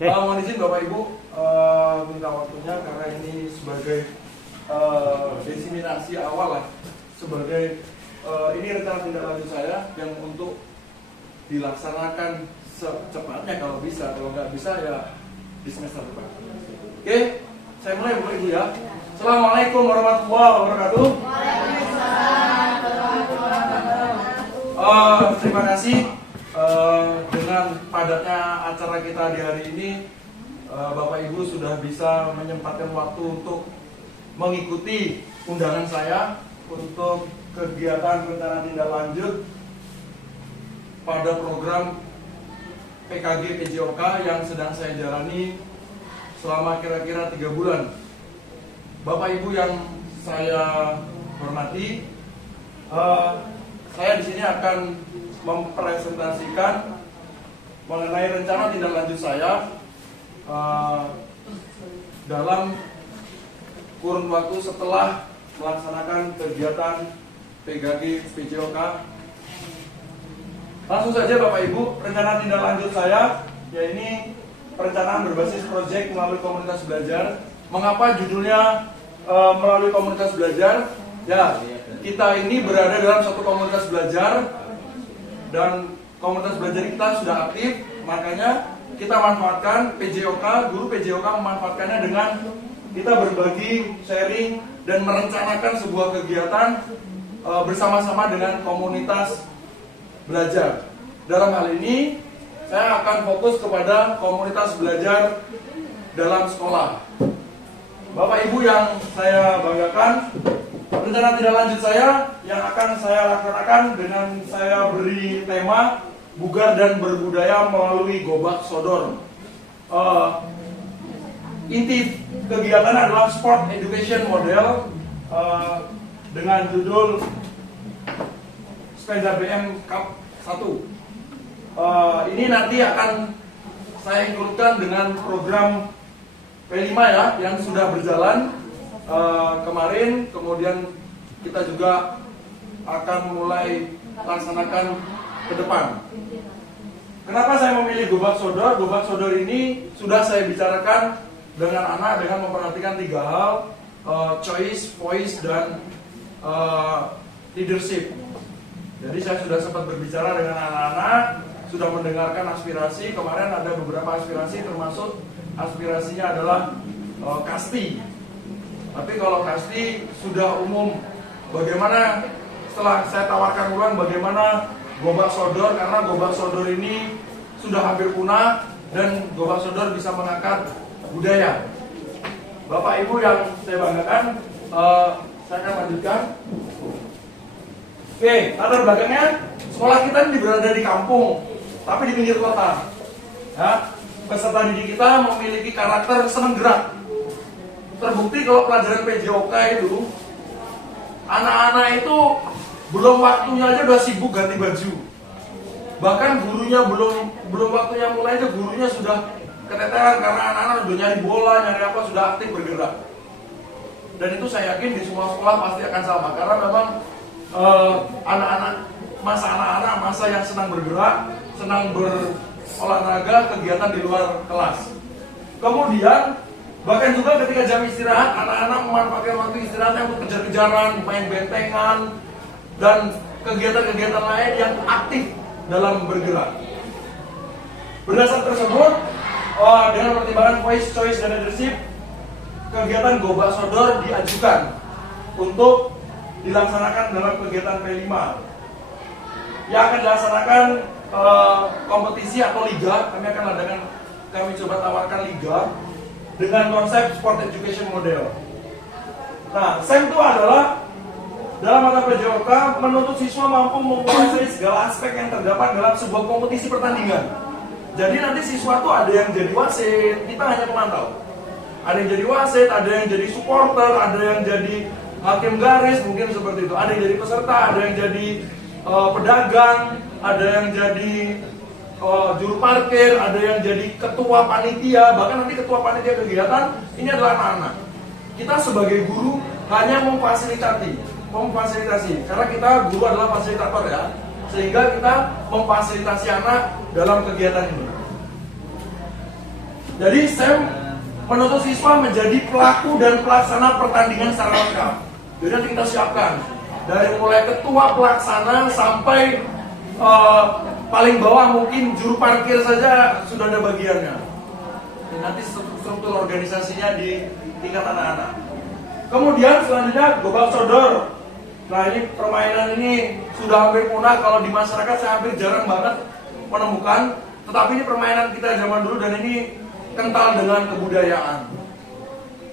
Mohon izin Bapak Ibu minta waktunya karena ini sebagai diseminasi awal lah, sebagai ini rencana tindak lanjut saya yang untuk dilaksanakan secepatnya kalau bisa, kalau nggak bisa ya di semester depan. Oke, saya mulai Bapak Ibu ya. Assalamualaikum warahmatullahi wabarakatuh. Terima kasih. Dengan padatnya acara kita di hari ini, Bapak Ibu sudah bisa menyempatkan waktu untuk mengikuti undangan saya untuk kegiatan rencana tindak lanjut pada program PKG PJOK yang sedang saya jalani selama kira-kira 3 bulan. Bapak Ibu yang saya hormati, saya di sini akan mempresentasikan mengenai rencana tindak lanjut saya dalam kurun waktu setelah melaksanakan kegiatan PKG PJOK. Langsung saja Bapak Ibu, rencana tindak lanjut saya yaitu perencanaan berbasis proyek melalui komunitas belajar. Mengapa judulnya melalui komunitas belajar? Ya, kita ini berada dalam satu komunitas belajar dan komunitas belajar kita sudah aktif, makanya kita manfaatkan PJOK, guru PJOK memanfaatkannya dengan kita berbagi, sharing, dan merencanakan sebuah kegiatan bersama-sama dengan komunitas belajar. Dalam hal ini, saya akan fokus kepada komunitas belajar dalam sekolah. Bapak Ibu yang saya banggakan, rencana tindak lanjut saya yang akan saya laksanakan dengan saya beri tema bugar dan berbudaya melalui Gobak Sodor. Inti kegiatan adalah Sport Education Model dengan judul Sepeda BM Cup 1. Ini nanti akan saya includekan dengan program P5 ya yang sudah berjalan kemarin, kemudian kita juga akan mulai laksanakan ke depan. Kenapa saya memilih Gobak Sodor? Gobak Sodor ini sudah saya bicarakan dengan anak dengan memperhatikan 3 hal, choice, voice, dan leadership. Jadi saya sudah sempat berbicara dengan anak-anak, sudah mendengarkan aspirasi. Kemarin ada beberapa aspirasi, termasuk aspirasinya adalah kasti. Tapi kalau kasti sudah umum, bagaimana setelah saya tawarkan ulang bagaimana Gobak Sodor, karena Gobak Sodor ini sudah hampir punah dan Gobak Sodor bisa mengangkat budaya. Bapak Ibu yang saya banggakan, saya akan lanjutkan. Oke, latar belakangnya sekolah kita ini berada di kampung, tapi di pinggir kota. Ya, peserta didik kita memiliki karakter senang gerak. Terbukti kalau pelajaran PJOK itu anak-anak itu belum waktunya aja udah sibuk ganti baju. Bahkan gurunya belum waktunya mulai aja gurunya sudah keteteran karena anak-anak udah nyari bola, nyari apa, sudah aktif bergerak. Dan itu saya yakin di semua sekolah pasti akan sama karena memang masa yang senang bergerak, senang berolahraga, kegiatan di luar kelas. Kemudian bahkan juga ketika jam istirahat, anak-anak memanfaatkan waktu istirahatnya untuk kejar-kejaran, main bentengan, dan kegiatan-kegiatan lain yang aktif dalam bergerak. Berdasar tersebut, dengan pertimbangan voice, choice, dan leadership, kegiatan Gobak Sodor diajukan untuk dilaksanakan dalam kegiatan P5 yang akan dilaksanakan kompetisi atau liga. Kami coba tawarkan liga dengan konsep Sport Education Model. Nah, SEM itu adalah dalam mata PJOK menuntut siswa mampu menguasai segala aspek yang terdapat dalam sebuah kompetisi pertandingan. Jadi nanti siswa itu ada yang jadi wasit, kita hanya pemantau. Ada yang jadi wasit, ada yang jadi supporter, ada yang jadi hakim garis, mungkin seperti itu. Ada yang jadi peserta, ada yang jadi pedagang, ada yang jadi juru parkir, ada yang jadi ketua panitia, bahkan nanti ketua panitia kegiatan ini adalah anak-anak. Kita sebagai guru hanya memfasilitasi, karena kita guru adalah fasilitator ya, sehingga kita memfasilitasi anak dalam kegiatan ini. Jadi SEM menuntut siswa menjadi pelaku dan pelaksana pertandingan secara lengkap. Jadi nanti kita siapkan dari mulai ketua pelaksana sampai paling bawah mungkin juru parkir saja sudah ada bagiannya. Dan nanti struktur organisasinya di tingkat anak-anak. Kemudian selanjutnya gobak sodor. Nah ini permainan ini sudah hampir punah, kalau di masyarakat saya hampir jarang banget menemukan. Tetapi ini permainan kita zaman dulu dan ini kental dengan kebudayaan.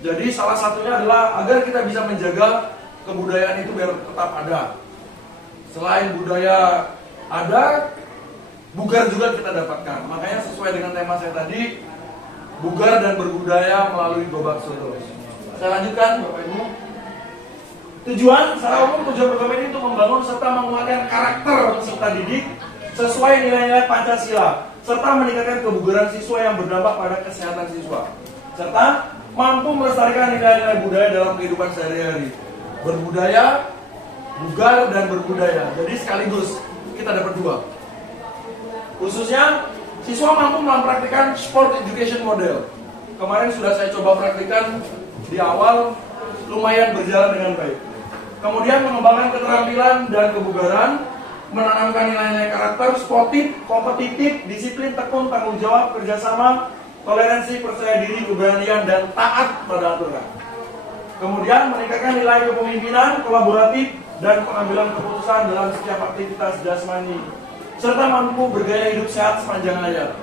Jadi salah satunya adalah agar kita bisa menjaga kebudayaan itu biar tetap ada. Selain budaya ada, bugar juga kita dapatkan. Makanya sesuai dengan tema saya tadi, bugar dan berbudaya melalui gobak sodor. Saya lanjutkan Bapak Ibu. Tujuan, secara umum tujuan program ini untuk membangun serta menguatkan karakter peserta didik sesuai nilai-nilai Pancasila, serta meningkatkan kebugaran siswa yang berdampak pada kesehatan siswa, serta mampu melestarikan nilai-nilai budaya dalam kehidupan sehari-hari. Berbudaya, bugar, dan berbudaya. Jadi sekaligus kita dapat dua. Khususnya siswa mampu mempraktikkan sport education model. Kemarin sudah saya coba praktikkan di awal, lumayan berjalan dengan baik. Kemudian mengembangkan keterampilan dan kebugaran, menanamkan nilai-nilai karakter, sportif, kompetitif, disiplin, tekun, tanggung jawab, kerjasama, toleransi, percaya diri, keberanian, dan taat pada aturan. Kemudian meningkatkan nilai kepemimpinan, kolaboratif, dan pengambilan keputusan dalam setiap aktivitas jasmani, serta mampu bergaya hidup sehat sepanjang hayat.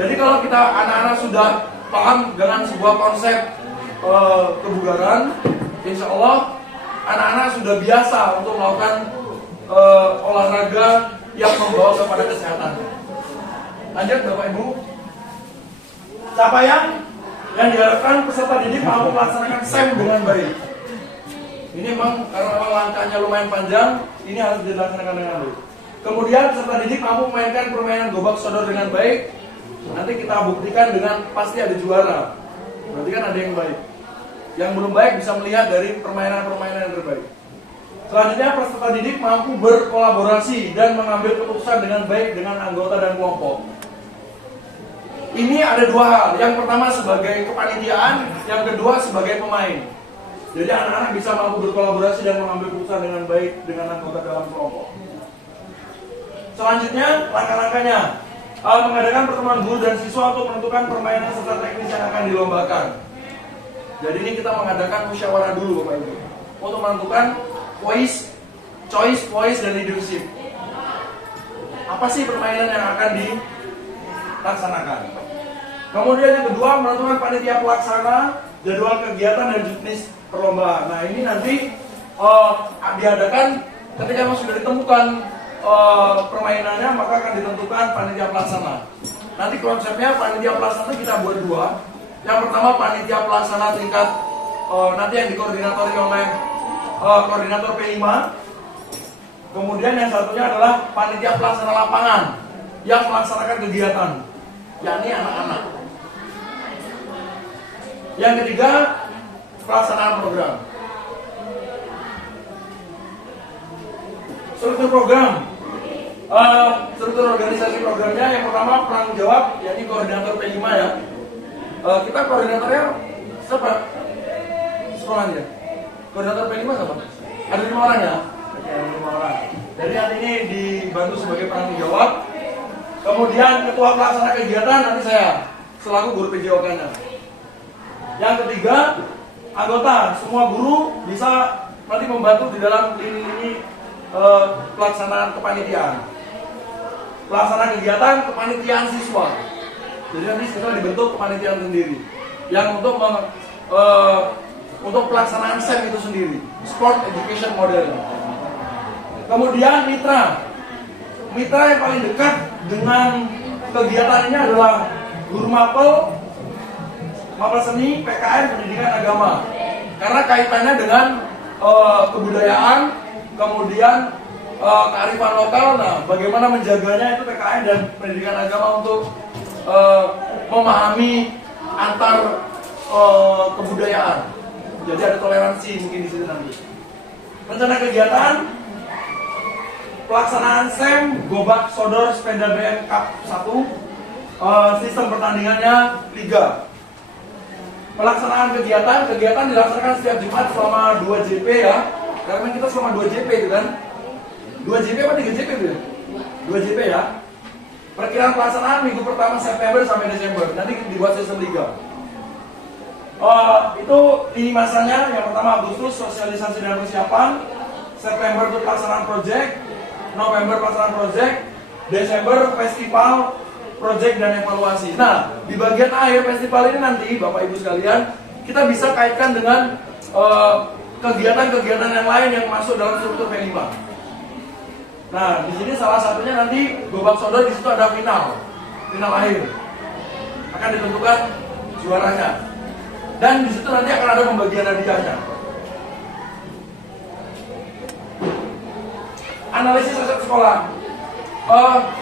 Jadi kalau kita anak-anak sudah paham dengan sebuah konsep kebugaran, insya Allah anak-anak sudah biasa untuk melakukan olahraga yang membawa kepada kesehatan. Lanjut Bapak Ibu. Capaian yang diharapkan peserta didik mampu melaksanakan SEM dengan baik. Ini memang karena langkahnya lumayan panjang, ini harus dilaksanakan dengan baik. Kemudian peserta didik mampu memainkan permainan gobak sodor dengan baik. Nanti kita buktikan dengan pasti ada juara. Berarti kan ada yang baik. Yang belum baik bisa melihat dari permainan-permainan yang terbaik. Selanjutnya peserta didik mampu berkolaborasi dan mengambil keputusan dengan baik dengan anggota dan kelompok. Ini ada dua hal. Yang pertama sebagai kepanitiaan, yang kedua sebagai pemain. Jadi anak-anak bisa mampu berkolaborasi dan mengambil keputusan dengan baik dengan anggota dalam kelompok. Selanjutnya langkah-langkahnya, mengadakan pertemuan guru dan siswa untuk menentukan permainan serta teknis yang akan dilombakan. Jadi ini kita mengadakan musyawarah dulu Bapak Ibu untuk menentukan choice, dan leadership. Apa sih permainan yang akan dilaksanakan? Kemudian yang kedua menentukan panitia pelaksana, jadwal kegiatan dan jenis perlombaan. Nah ini nanti diadakan ketika memang sudah ditemukan permainannya, maka akan ditentukan panitia pelaksana. Nanti konsepnya panitia pelaksana kita buat dua. Yang pertama panitia pelaksana tingkat nanti yang dikoordinatori oleh koordinator P5. Kemudian yang satunya adalah panitia pelaksana lapangan yang melaksanakan kegiatan, yakni anak-anak. Yang ketiga pelaksanaan program. Struktur program, struktur organisasi programnya yang pertama penanggung jawab, yakni koordinator P5 ya. Kita koordinatornya siapa? Sekolahnya. Koordinator P5 siapa? Ada 5 orang ya? Oke, 5 orang. Jadi nanti ini dibantu sebagai penanggung jawab. Kemudian ketua pelaksana kegiatan nanti saya selaku guru PJOK-nya. Yang ketiga, anggota, semua guru bisa nanti membantu di dalam lini pelaksanaan kepanitiaan. Pelaksanaan kegiatan kepanitiaan siswa. Jadi nanti siswa dibentuk kepanitiaan sendiri yang untuk pelaksanaan SEM itu sendiri, Sport Education Model. Kemudian mitra yang paling dekat dengan kegiatan ini adalah guru mapel seni, PKN, pendidikan agama, karena kaitannya dengan kebudayaan, kemudian kearifan lokal. Nah, bagaimana menjaganya itu PKN dan pendidikan agama untuk memahami antar kebudayaan. Jadi ada toleransi mungkin di situ nanti. Rencana kegiatan, pelaksanaan SEM, gobak sodor sepeda BM Cup 1, sistem pertandingannya liga. Pelaksanaan kegiatan dilaksanakan setiap Jumat selama 2 JP ya. Karena kita selama 2 JP itu kan. 2 JP apa 3 JP itu ya? 2 JP ya. Perkiraan pelaksanaan minggu pertama September sampai Desember. Nanti dibuat sistem liga. Itu ini masanya. Yang pertama Agustus sosialisasi dan persiapan, September itu pelaksanaan project, November pelaksanaan project, Desember festival, project dan evaluasi. Nah, di bagian akhir festival ini nanti Bapak Ibu sekalian, kita bisa kaitkan dengan kegiatan-kegiatan yang lain yang masuk dalam struktur P5. Nah, di sini salah satunya nanti babak sodor, di situ ada final akhir. Akan ditentukan juaranya. Dan di situ nanti akan ada pembagian hadiahnya. Analisis aset sekolah.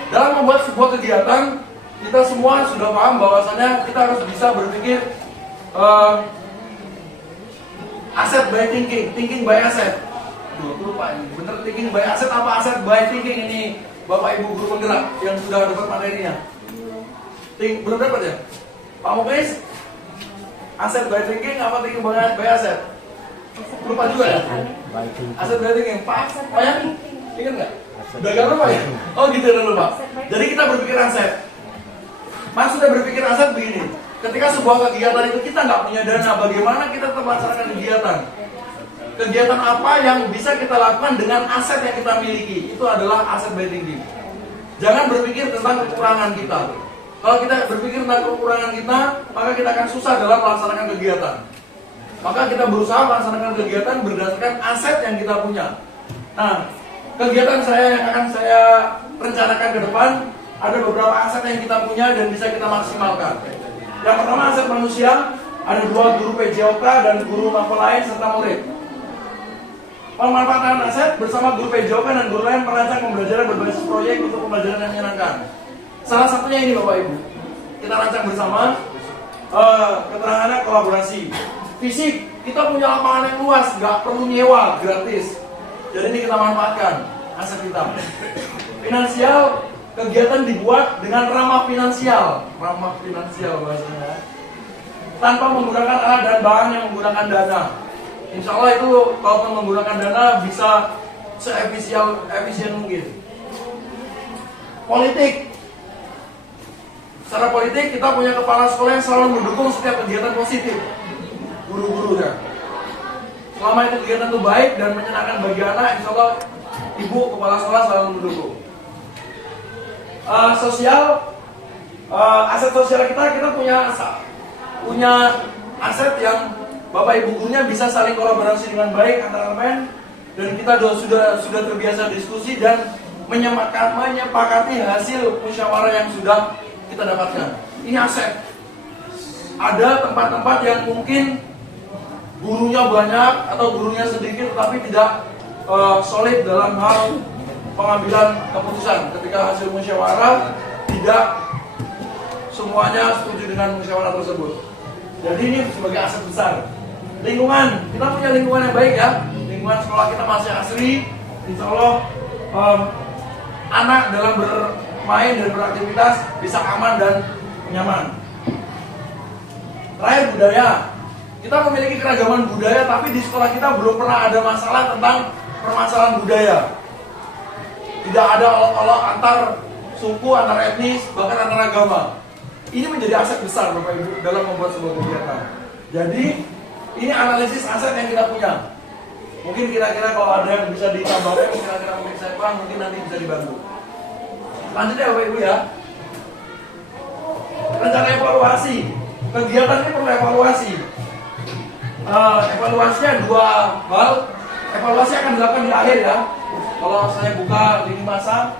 Dalam membuat sebuah kegiatan, kita semua sudah paham bahwasanya kita harus bisa berpikir asset by thinking by asset. Lupa ini, bener thinking by asset apa asset by thinking ini Bapak Ibu guru penggerak yang sudah dapat materinya. Belum dapat ya? Pak Muklis? Asset by thinking apa thinking by asset? Lupa juga ya? Asset by thinking. Pak ya? Ingat nggak? Udah gak lupa ya? Oh gitu udah lupa. Jadi kita berpikir aset. Maksudnya berpikir aset begini. Ketika sebuah kegiatan itu kita nggak punya dana, bagaimana kita tetap melaksanakan kegiatan? Kegiatan apa yang bisa kita lakukan dengan aset yang kita miliki? Itu adalah aset by thinking. Jangan berpikir tentang kekurangan kita. Kalau kita berpikir tentang kekurangan kita, maka kita akan susah dalam melaksanakan kegiatan. Maka kita berusaha melaksanakan kegiatan berdasarkan aset yang kita punya. Nah, kegiatan saya yang akan saya rencanakan ke depan, ada beberapa aset yang kita punya dan bisa kita maksimalkan. Yang pertama aset manusia, ada 2 guru PJOK dan guru mapel lain serta murid. Pemanfaatan aset bersama guru PJOK dan guru lain merancang pembelajaran berbasis proyek untuk pembelajaran yang menyenangkan. Salah satunya ini Bapak Ibu, kita rancang bersama. Keterangannya kolaborasi. Fisik, kita punya lapangan yang luas, nggak perlu nyewa, gratis. Jadi ini kita manfaatkan aset kita. Finansial, kegiatan dibuat dengan ramah finansial bahasanya. Tanpa menggunakan alat dan bahan yang menggunakan dana. Insya Allah itu kalau menggunakan dana bisa seefisien mungkin. Politik. Secara politik kita punya kepala sekolah yang selalu mendukung setiap kegiatan positif. Guru-gurunya. Selama itu kegiatan itu baik dan menyenangkan bagi anak, insya Allah ibu kepala sekolah selalu mendukung. Sosial, aset sosial kita punya aset yang Bapak Ibu gurunya bisa saling kolaborasi dengan baik antara elemen, dan kita sudah terbiasa diskusi dan menyepakati hasil musyawarah yang sudah kita dapatkan. Ini aset. Ada tempat-tempat yang mungkin gurunya banyak atau gurunya sedikit tetapi tidak solid dalam hal pengambilan keputusan. Ketika hasil musyawarah tidak semuanya setuju dengan musyawarah tersebut. Jadi ini sebagai aset besar. Lingkungan, kita punya lingkungan yang baik ya. Lingkungan sekolah kita masih asri. Insya Allah anak dalam bermain dan beraktivitas bisa aman dan nyaman. Terakhir budaya. Kita memiliki keragaman budaya, tapi di sekolah kita belum pernah ada masalah tentang permasalahan budaya. Tidak ada olok-olok antar suku, antar etnis, bahkan antar agama. Ini menjadi aset besar Bapak Ibu dalam membuat sebuah kegiatan. Jadi ini analisis aset yang kita punya. Mungkin kira-kira kalau ada yang bisa ditambahkan, kira-kira mungkin saya kurang, mungkin nanti bisa dibantu. Lanjutnya Bapak Ibu ya. Rencana evaluasi. Kegiatan ini perlu evaluasi. Evaluasinya 2 hal. Evaluasi akan dilakukan di akhir ya. Kalau saya buka lini masa,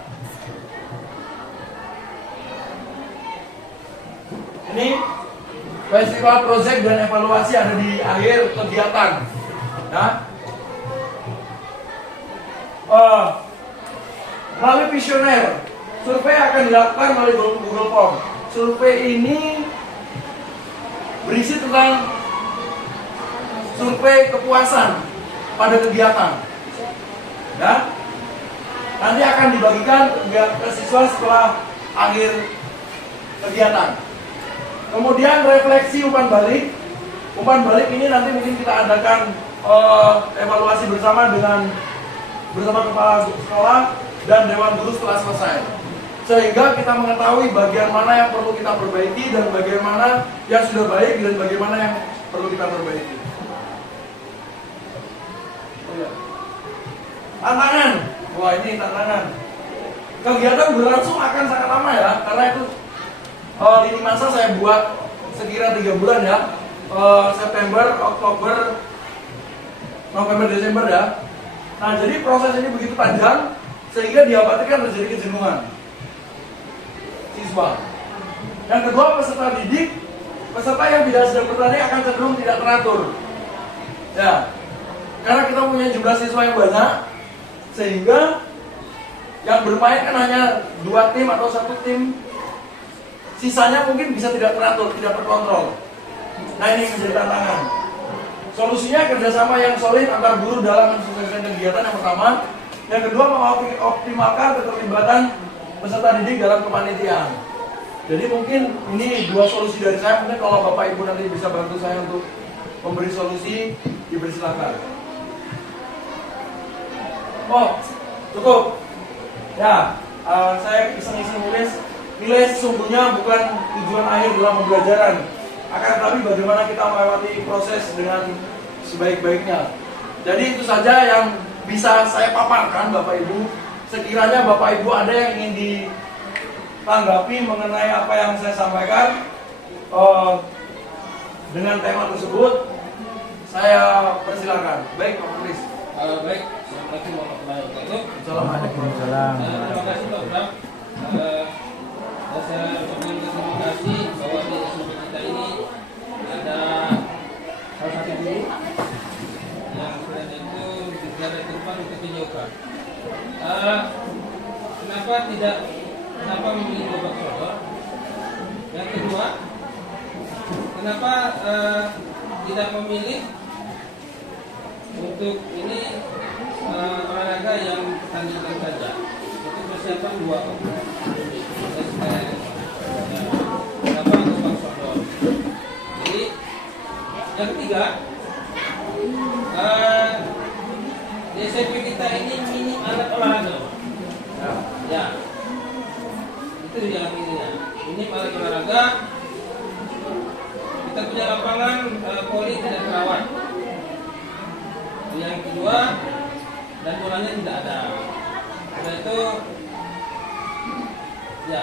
ini festival project dan evaluasi ada di akhir kegiatan. Ya. Melalui visioner, survei akan dilakukan melalui Google Form. Survei ini berisi tentang survei kepuasan pada kegiatan. Ya. Nanti akan dibagikan ke siswa setelah akhir kegiatan. Kemudian refleksi umpan balik. Umpan balik ini nanti mungkin kita adakan evaluasi bersama kepala sekolah dan dewan guru setelah selesai, sehingga kita mengetahui bagian mana yang perlu kita perbaiki dan bagaimana yang sudah baik dan bagaimana yang perlu kita perbaiki. Tantangan, wah ini tantangan. Kegiatan berlangsung akan sangat lama ya, karena itu lini masa saya buat sekira 3 bulan ya, September, Oktober, November, Desember ya. Nah jadi proses ini begitu panjang sehingga dikhawatirkan terjadi kejenuhan siswa. Yang kedua, peserta didik, peserta yang tidak sedang bertanding akan cenderung tidak teratur ya, karena kita punya jumlah siswa yang banyak, sehingga yang bermain kan hanya 2 tim atau 1 tim, sisanya mungkin bisa tidak teratur, tidak terkontrol. Nah ini menjadi tantangan. Solusinya kerjasama yang solid antar guru dalam mensukseskan kegiatan yang pertama. Yang kedua, mengoptimalkan keterlibatan peserta didik dalam kepanitiaan. Jadi mungkin ini 2 solusi dari saya. Mungkin kalau Bapak Ibu nanti bisa bantu saya untuk memberi solusi, dipersilakan. Oh, cukup. Ya, saya iseng-iseng nulis. Nilai sesungguhnya bukan tujuan akhir dalam pembelajaran, akan tetapi bagaimana kita melewati proses dengan sebaik-baiknya. Jadi itu saja yang bisa saya paparkan Bapak Ibu. Sekiranya Bapak Ibu ada yang ingin ditanggapi mengenai apa yang saya sampaikan dengan tema tersebut, saya persilakan. Baik, Pak Kris. Baik, Assalamualaikum warahmatullahi wabarakatuh. Assalamualaikum. Terima kasih Pak Bram. Saya ucapkan terima kasih bahwa di SMA kita ini ada salah satu guru yang sebenarnya itu negara depan untuk dinyuka. Kenapa memilih babak sodor? Yang kedua, kenapa tidak memilih untuk ini olahraga yang pertandingan saja, untuk persiapan 2 kenapa untuk babak sodor? Jadi yang ketiga, di SMP kita ini minim alat olahraga. Ya, itu yang ininya. Minim alat olahraga. Kita punya lapangan voli tidak terawat. Yang kedua, dan bolanya tidak ada. Karena itu, ya,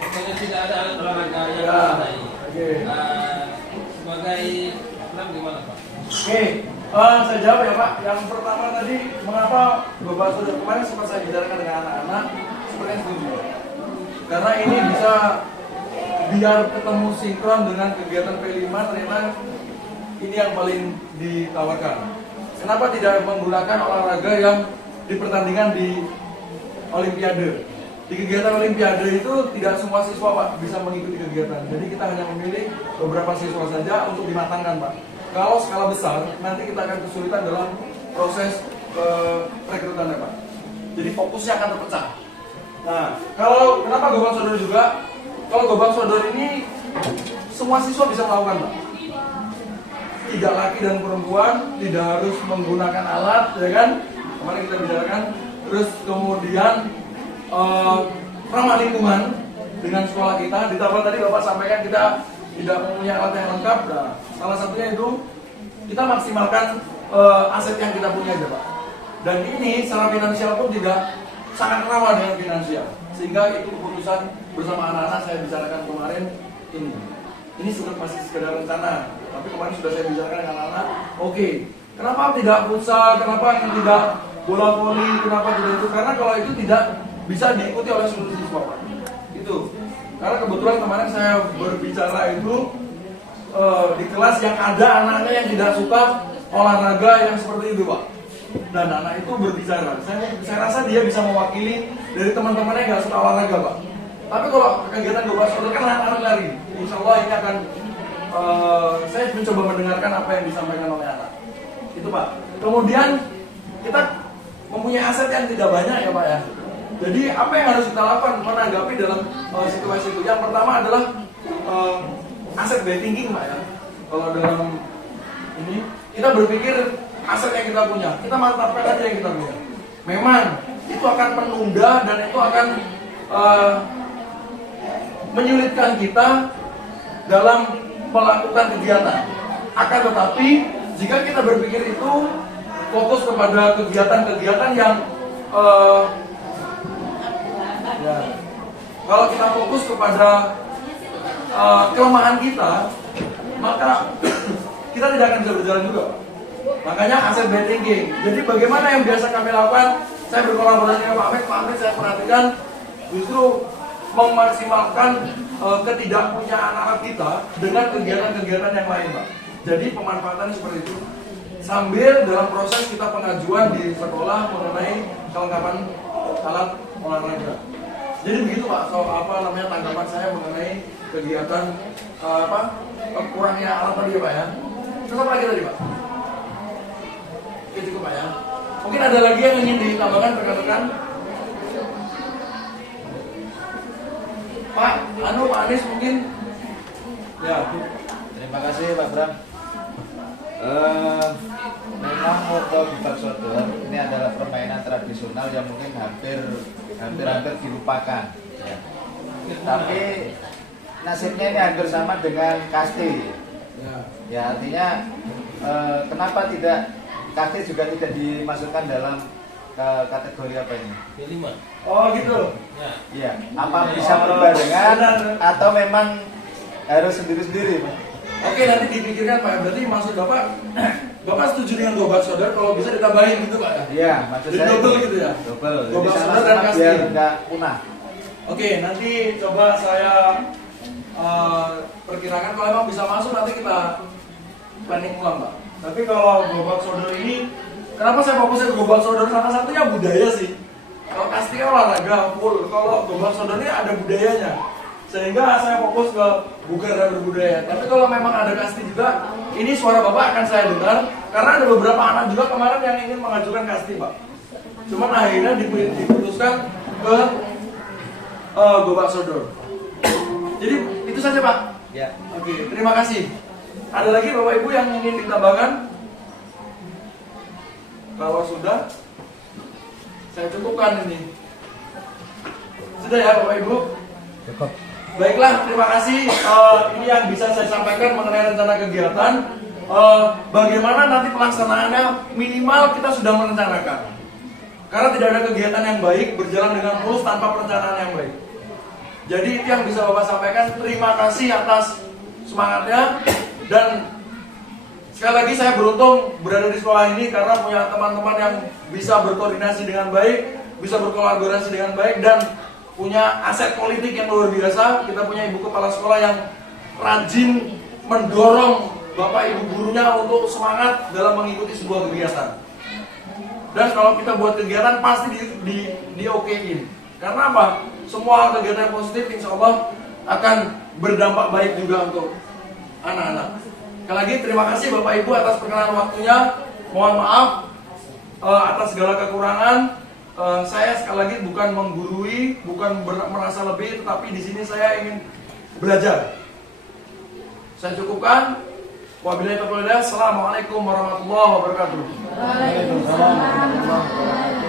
pokoknya tidak ada alat olahraga yang memadai. Sebagai apa gimana Pak? Oke, saya jawab ya Pak. Yang pertama tadi, mengapa Bapak sudah kemarin sempat saya bicarakan dengan anak-anak, sepertinya setuju. Karena ini bisa biar ketemu sinkron dengan kegiatan P5, ternyata ini yang paling ditawarkan. Kenapa tidak menggunakan olahraga yang di pertandingan di Olimpiade? Di kegiatan Olimpiade itu tidak semua siswa Pak bisa mengikuti kegiatan. Jadi kita hanya memilih beberapa siswa saja untuk dimatangkan Pak. Kalau skala besar, nanti kita akan kesulitan dalam proses rekrutannya Pak. Jadi fokusnya akan terpecah. Nah, kalau kenapa Gobang Sodor juga? Kalau Gobang Sodor ini semua siswa bisa melakukan Pak. Tidak laki dan perempuan, tidak harus menggunakan alat, ya kan? Kemarin kita bicarakan. Terus kemudian ramah lingkungan dengan sekolah kita. Ditambah tadi Bapak sampaikan kita tidak mempunyai alat yang lengkap. Nah, salah satunya itu kita maksimalkan aset yang kita punya aja Pak. Dan ini secara finansial pun tidak sangat ramah dengan finansial. Sehingga itu keputusan bersama anak-anak saya bicarakan kemarin ini. Ini sudah masih sekedar rencana, tapi kemarin sudah saya bicarakan dengan anak-anak. Oke, kenapa tidak futsal? Kenapa tidak bola voli? Kenapa tidak itu? Karena kalau itu tidak bisa diikuti oleh seluruh siswa Pak. Itu. Karena kebetulan kemarin saya berbicara itu di kelas yang ada anaknya yang tidak suka olahraga yang seperti itu Pak. Dan anak itu berbicara. Saya rasa dia bisa mewakili dari teman-temannya yang nggak suka olahraga Pak. Tapi kalau kegiatan 12 Oktober kan anak-anak lari. Insya Allah ini akan saya mencoba mendengarkan apa yang disampaikan oleh anak. Itu Pak. Kemudian kita mempunyai aset yang tidak banyak ya Pak ya. Jadi apa yang harus kita lakukan menanggapi dalam situasi itu? Yang pertama adalah aset by thinking, Pak ya. Kalau dalam ini kita berpikir aset yang kita punya, kita mantapkan aja yang kita punya. Memang itu akan menunda dan itu akan menyulitkan kita dalam melakukan kegiatan. Akan tetapi jika kita berpikir itu fokus kepada kegiatan-kegiatan yang ya, kalau kita fokus kepada kelemahan kita, maka kita tidak akan bisa berjalan juga. Makanya asset by thinking. Jadi bagaimana yang biasa kami lakukan? Saya berkolaborasi dengan Pak Ahmed, saya perhatikan justru memaksimalkan ketidakpunyaan kita dengan kegiatan-kegiatan yang lain, Pak. Jadi pemanfaatannya seperti itu. Sambil dalam proses kita pengajuan di sekolah mengenai kelengkapan alat olahraga. Jadi begitu Pak, tanggapan saya mengenai kegiatan kurangnya alat tadi ya Pak ya. Terus apa lagi tadi Pak? Oke cukup Pak ya. Mungkin ada lagi yang ingin ditambahkan rekan-rekan? Pak Anies mungkin? Ya. Terima kasih Pak Bram. Memang motor Gebak Sodor ini adalah permainan tradisional yang mungkin hampir dilupakan. Ya. Tapi nasibnya ini hampir sama dengan kasti. Ya artinya kenapa tidak kasti juga tidak dimasukkan dalam kategori apa ini? Kelima. Oh gitu. Ya. Iya. Apa bisa berbarengan atau memang harus sendiri-sendiri? Oke nanti dipikirkan Pak. Berarti maksud Bapak setuju dengan Gebak Sodor kalau bisa ditambahin gitu Pak ya? Iya, maksud jadi saya double gitu ya? Double. Gebak Jadi Sodor dan sama-sama kasti. biar nggak punah. Oke, nanti coba saya perkirakan kalau emang bisa masuk nanti kita planning ulang Pak. Tapi kalau Gebak Sodor ini, kenapa saya fokusnya ke Gebak Sodor? Salah satunya budaya sih. Kalau kasti kan olahraga full, kalau Gebak Sodor ini ada budayanya. Sehingga saya fokus ke bugar dan berbudaya. Tapi kalau memang ada kasti juga, ini suara Bapak akan saya dengar. Karena ada beberapa anak juga kemarin yang ingin mengajukan kasti Pak. Cuman akhirnya diputuskan ke Gebak Sodor. Jadi itu saja Pak. Ya. Oke, terima kasih. Ada lagi Bapak Ibu yang ingin ditambahkan? Kalau sudah, saya cukupkan ini. Sudah ya Bapak Ibu? Cukup. Baiklah, terima kasih. Ini yang bisa saya sampaikan mengenai rencana kegiatan. Bagaimana nanti pelaksanaannya minimal kita sudah merencanakan. Karena tidak ada kegiatan yang baik berjalan dengan mulus tanpa perencanaan yang baik. Jadi itu yang bisa Bapak sampaikan. Terima kasih atas semangatnya. Dan sekali lagi saya beruntung berada di sekolah ini karena punya teman-teman yang bisa berkoordinasi dengan baik, bisa berkolaborasi dengan baik, dan punya aset politik yang luar biasa. Kita punya ibu kepala sekolah yang rajin mendorong bapak ibu gurunya untuk semangat dalam mengikuti sebuah kegiatan. Dan kalau kita buat kegiatan pasti di-okein. Karena apa? Semua kegiatan yang positif insya Allah akan berdampak baik juga untuk anak-anak. Sekali lagi terima kasih bapak ibu atas perkenan waktunya. Mohon maaf atas segala kekurangan. Saya sekali lagi bukan menggurui, bukan merasa lebih, tetapi di sini saya ingin belajar. Saya cukupkan. Wabillahi taufiq wal hidayah. Assalamualaikum warahmatullahi wabarakatuh. Waalaikumsalam warahmatullahi wabarakatuh.